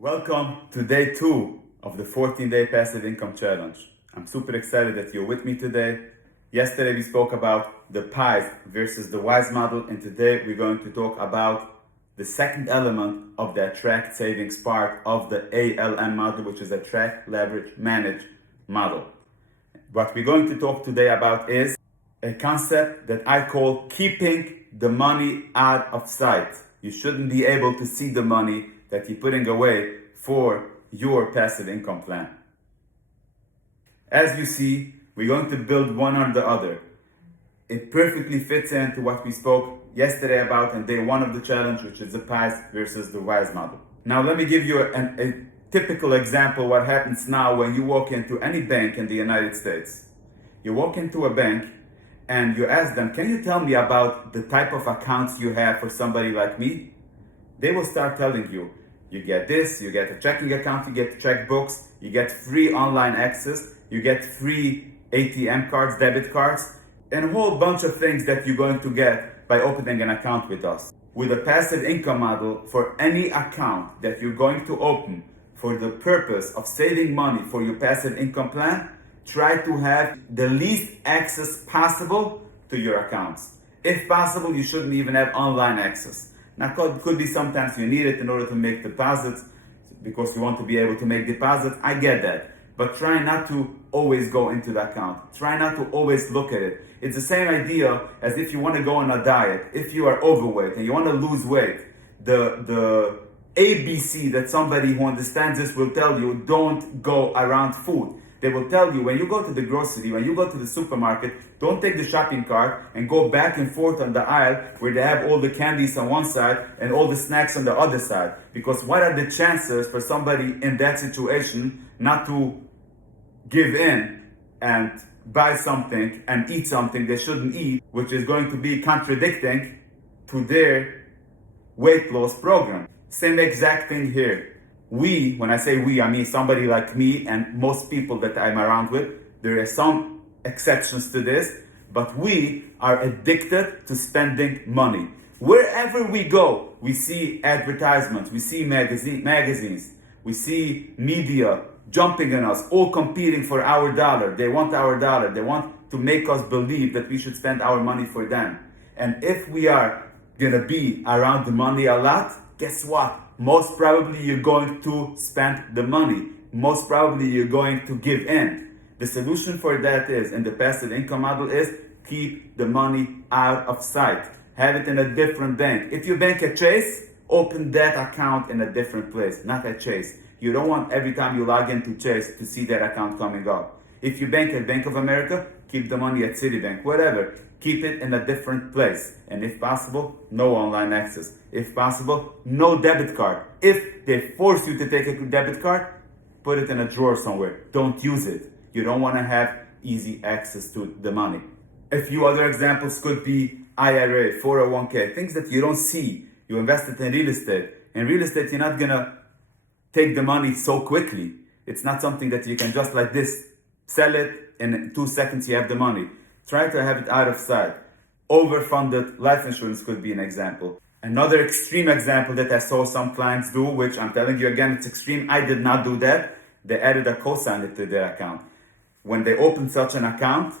Welcome to day 2 of the 14-day passive income challenge. I'm super excited that you're with me today. Yesterday we spoke about the pies versus the wise model, and today we're going to talk about the second element of the attract savings part of the ALM model, which is attract, leverage, manage model. What we're going to talk today about is a concept that I call keeping the money out of sight. You shouldn't be able to see the money that you're putting away for your passive income plan. As you see, we're going to build one on the other. It perfectly fits into what we spoke yesterday about in day 1 of the challenge, which is the pies versus the wise model. Now let me give you a typical example what happens now when you walk into any bank in the United States. You walk into a bank and you ask them, can you tell me about the type of accounts you have for somebody like me? They will start telling you, you get this, you get a checking account, you get checkbooks, you get free online access, you get free ATM cards, debit cards, and a whole bunch of things that you're going to get by opening an account with us. With a passive income model, for any account that you're going to open for the purpose of saving money for your passive income plan, try to have the least access possible to your accounts. If possible, you shouldn't even have online access. Now, it could be sometimes you need it in order to make deposits because you want to be able to make deposits. I get that. But try not to always go into the account. Try not to always look at it. It's the same idea as if you want to go on a diet. If you are overweight and you want to lose weight, the ABC that somebody who understands this will tell you, don't go around food. They will tell you when you go to the grocery, when you go to the supermarket, don't take the shopping cart and go back and forth on the aisle where they have all the candies on one side and all the snacks on the other side. Because what are the chances for somebody in that situation not to give in and buy something and eat something they shouldn't eat, which is going to be contradicting to their weight loss program? Same exact thing here. We, when I say we, I mean somebody like me and most people that I'm around with. There are some exceptions to this, but we are addicted to spending money. Wherever we go, we see advertisements, we see magazines, we see media jumping on us, all competing for our dollar. They want our dollar. They want to make us believe that we should spend our money for them. And if we are gonna be around the money a lot, guess what? Most probably you're going to spend the money. Most probably you're going to give in. The solution for that is, in the passive income model, is keep the money out of sight. Have it in a different bank. If you bank at Chase, open that account in a different place, not at Chase. You don't want every time you log into Chase to see that account coming up. If you bank at Bank of America, keep the money at Citibank, whatever. Keep it in a different place. And if possible, no online access. If possible, no debit card. If they force you to take a debit card, put it in a drawer somewhere. Don't use it. You don't want to have easy access to the money. A few other examples could be IRA, 401k, things that you don't see. You invested in real estate. In real estate, you're not going to take the money so quickly. It's not something that you can just like this sell it in 2 seconds you have the money. Try to have it out of sight. Overfunded life insurance could be an example. Another extreme example that I saw some clients do, which I'm telling you again, it's extreme. I did not do that. They added a cosigner to their account. When they opened such an account,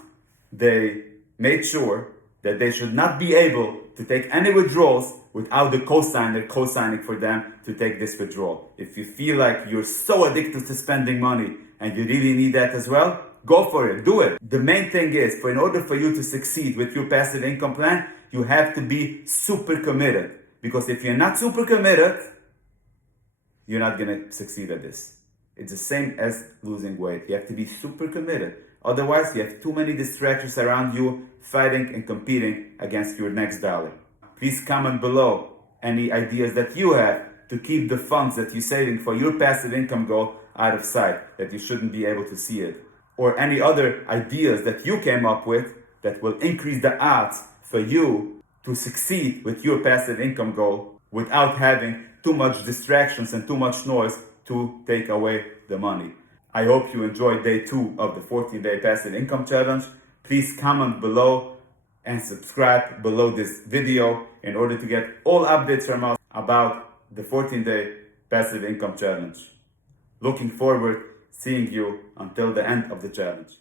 they made sure that they should not be able to take any withdrawals without the cosigner co-signing for them to take this withdrawal. If you feel like you're so addicted to spending money and you really need that as well, go for it, do it. The main thing is, in order for you to succeed with your passive income plan, you have to be super committed. Because if you're not super committed, you're not gonna succeed at this. It's the same as losing weight. You have to be super committed. Otherwise, you have too many distractions around you fighting and competing against your next dollar. Please comment below any ideas that you have to keep the funds that you're saving for your passive income goal out of sight, that you shouldn't be able to see it. Or any other ideas that you came up with that will increase the odds for you to succeed with your passive income goal without having too much distractions and too much noise to take away the money. I hope you enjoyed day 2 of the 14-day passive income challenge. Please comment below and subscribe below this video in order to get all updates from us about the 14-day Passive Income Challenge. Looking forward seeing you until the end of the challenge.